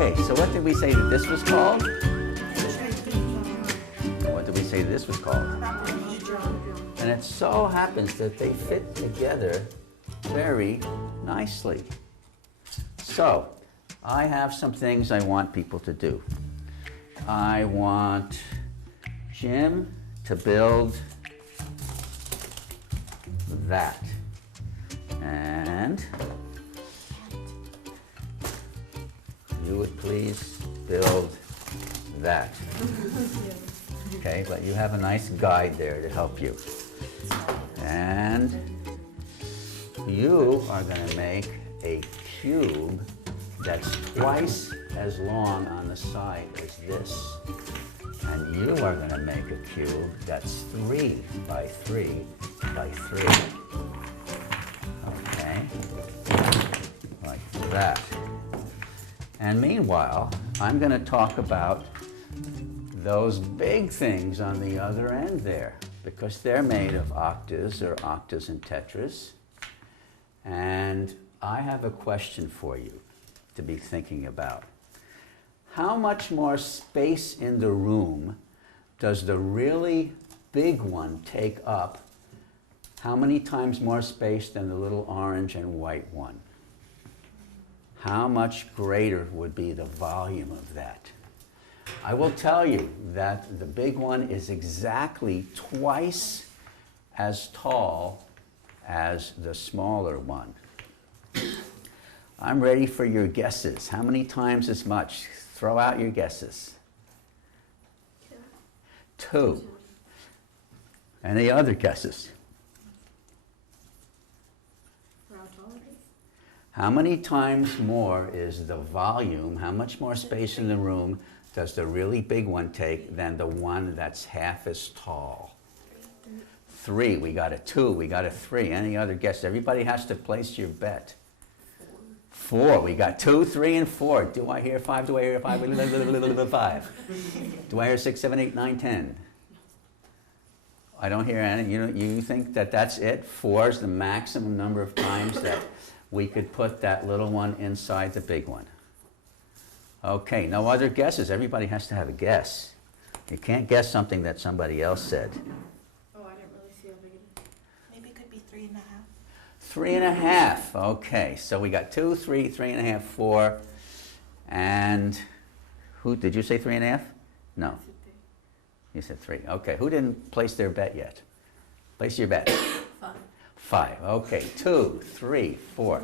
Okay, so what did we say that this was called? What did we say this was called? And it so happens that they fit together very nicely. So, I have some things I want people to do. I want Jim to build that. And you would please build that. Okay, but you have a nice guide there to help you. And you are going to make a cube that's twice as long on the side as this. And you are going to make a cube that's 3 by 3 by 3. Okay, like that. And meanwhile, I'm going to talk about those big things on the other end there, because they're made of octas or octas and tetras. And I have a question for you to be thinking about. How much more space in the room does the really big one take up? How many times more space than the little orange and white one? How much greater would be the volume of that? I will tell you that the big one is exactly twice as tall as the smaller one. I'm ready for your guesses. How many times as much? Throw out your guesses. 2. Any other guesses? How many times more is the volume, how much more space in the room does the really big one take than the one that's half as tall? 3. We got a 2. We got a 3. Any other guess? Everybody has to place your bet. 4. We got 2, 3, and 4. Do I hear 5? Do I hear 5? 5. Do I hear 6, 7, 8, 9, 10? I don't hear any. You think that that's it? 4 is the maximum number of times that we could put that little one inside the big one. Okay, no other guesses. Everybody has to have a guess. You can't guess something that somebody else said. Oh, I didn't really see how big it is. Maybe it could be 3.5. 3.5. Okay, so we got 2, 3, 3.5, 4, and who did you say 3.5? No. You said 3. Okay, who didn't place their bet yet? Place your bet. 5. Okay, 2, 3, 4.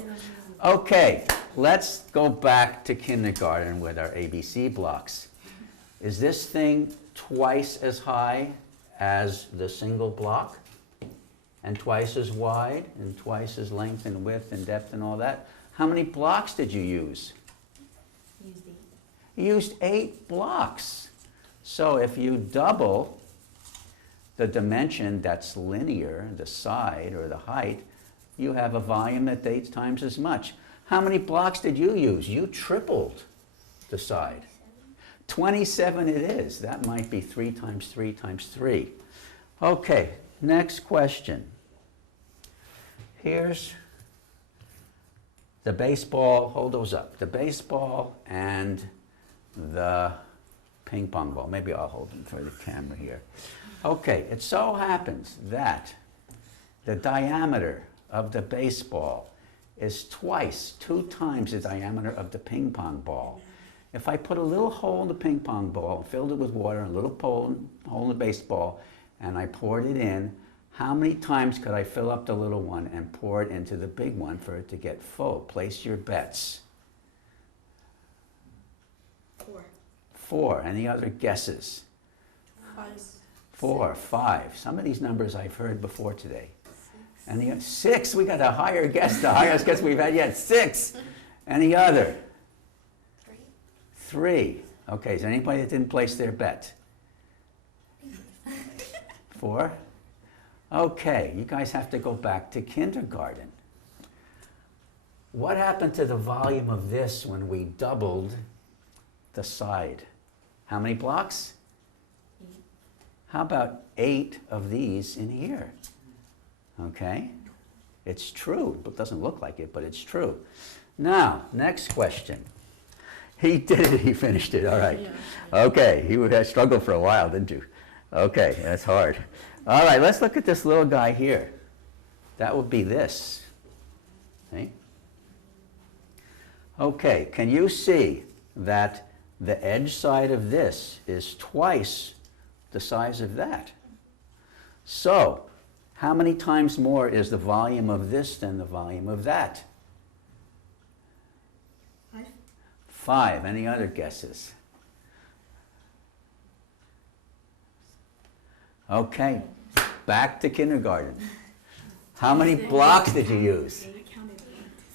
Okay, let's go back to kindergarten with our ABC blocks. Is this thing twice as high as the single block? And twice as wide? And twice as length and width and depth and all that? How many blocks did you use? Used 8. You used 8 blocks. So if you double the dimension that's linear, the side or the height, you have a volume that's 8 times as much. How many blocks did you use? You tripled the side. 27 it is. That might be 3 times 3 times 3. Okay, next question. Here's the baseball, hold those up. The baseball and the ping pong ball. Maybe I'll hold them for the camera here. Okay, it so happens that the diameter of the baseball is 2 times the diameter of the ping pong ball. If I put a little hole in the ping pong ball, filled it with water, a little hole in the baseball, and I poured it in, how many times could I fill up the little one and pour it into the big one for it to get full? Place your bets. 4. 4. Any other guesses? 5. 4, 5. Some of these numbers I've heard before today. And 6. We got a higher guess, the highest guess we've had yet. 6. Any other? 3. 3. Okay, is there anybody that didn't place their bet? 4. Okay, you guys have to go back to kindergarten. What happened to the volume of this when we doubled the side? How many blocks? 8. How about 8 of these in here? Okay, it's true. It doesn't look like it, but it's true. Now, next question. He did it, he finished it, all right. Okay, he would have struggled for a while, didn't you? Okay, that's hard. All right, let's look at this little guy here. That would be this. See? Okay, can you see that the edge side of this is twice the size of that? So, how many times more is the volume of this than the volume of that? 5. 5. Any other guesses? Okay, back to kindergarten. How many blocks did you use?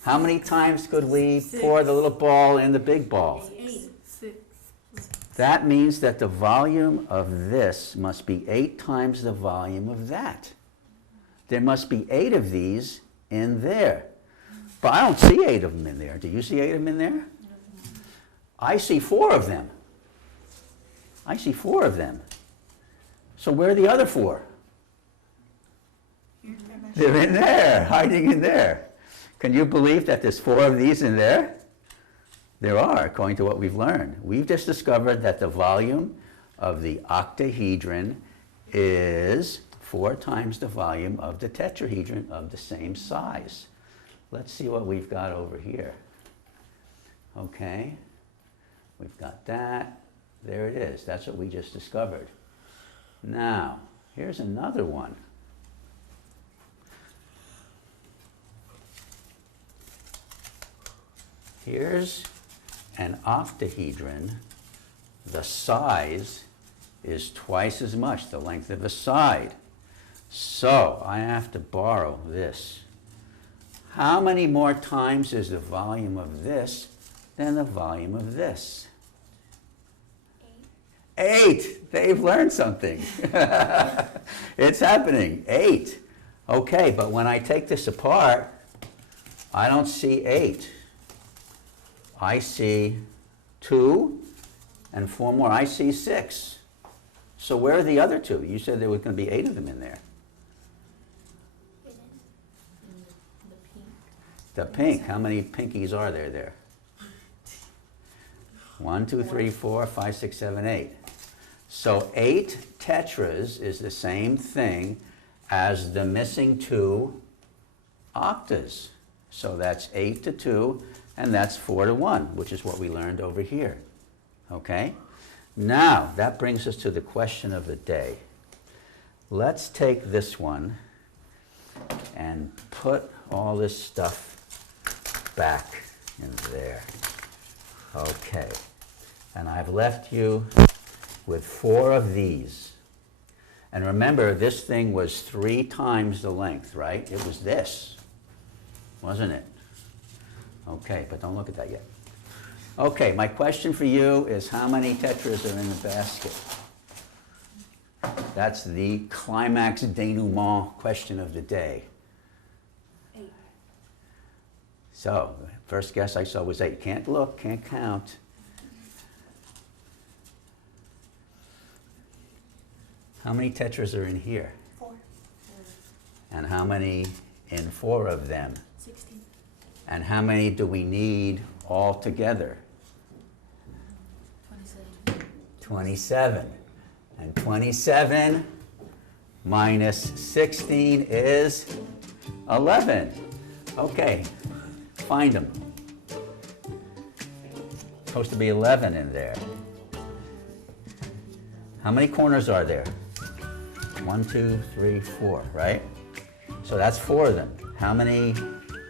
How many times could we pour the little ball in the big ball? 8. 6. That means that the volume of this must be 8 times the volume of that. There must be 8 of these in there. But I don't see 8 of them in there. Do you see 8 of them in there? I see 4 of them. I see 4 of them. So where are the other 4? They're in there, hiding in there. Can you believe that there's 4 of these in there? There are, according to what we've learned. We've just discovered that the volume of the octahedron is 4 times the volume of the tetrahedron of the same size. Let's see what we've got over here. Okay, we've got that. There it is. That's what we just discovered. Now, here's another one. Here's an octahedron. The size is twice as much, the length of a side. So I have to borrow this. How many more times is the volume of this than the volume of this? 8. They've learned something. It's happening. 8. Okay, but when I take this apart, I don't see 8. I see 2 and 4 more. I see 6. So where are the other 2? You said there was going to be 8 of them in there. The pink. How many pinkies are there? 1, 2, 3, 4, 5, 6, 7, 8. So 8 tetras is the same thing as the missing 2 octas. So that's 8 to 2, and that's 4 to 1, which is what we learned over here. Okay? Now, that brings us to the question of the day. Let's take this one and put all this stuff back in there. Okay. And I've left you with 4 of these. And remember, this thing was 3 times the length, right? It was this, wasn't it? Okay, but don't look at that yet. Okay, my question for you is how many tetras are in the basket? That's the climax denouement question of the day. 8. So, first guess I saw was 8. Can't look, can't count. How many tetras are in here? 4. And how many in 4 of them? 16. And how many do we need all together? 27. 27. And 27 minus 16 is 11. Okay, find them. Supposed to be 11 in there. How many corners are there? 1, 2, 3, 4, right? So that's 4 of them. How many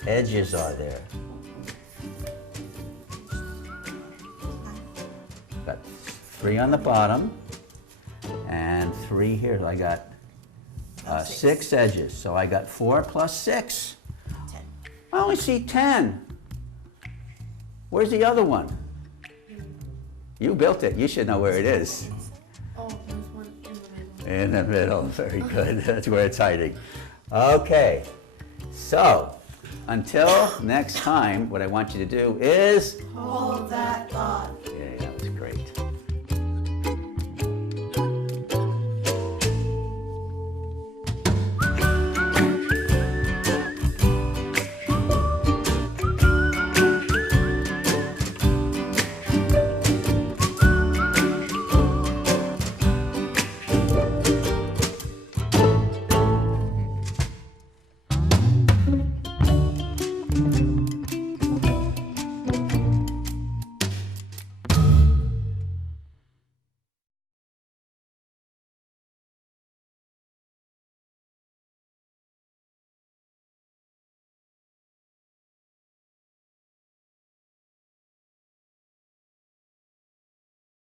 edges are there? Got 3 on the bottom and 3 here. So I got 6 edges. So I got 4 plus 6. 10. I only see 10. Where's the other one? You built it. You should know where it is. Oh, there's one in the middle. In the middle. Very good. That's where it's hiding. Okay. So, until next time, what I want you to do is... Hold that thought. Yeah, that was great.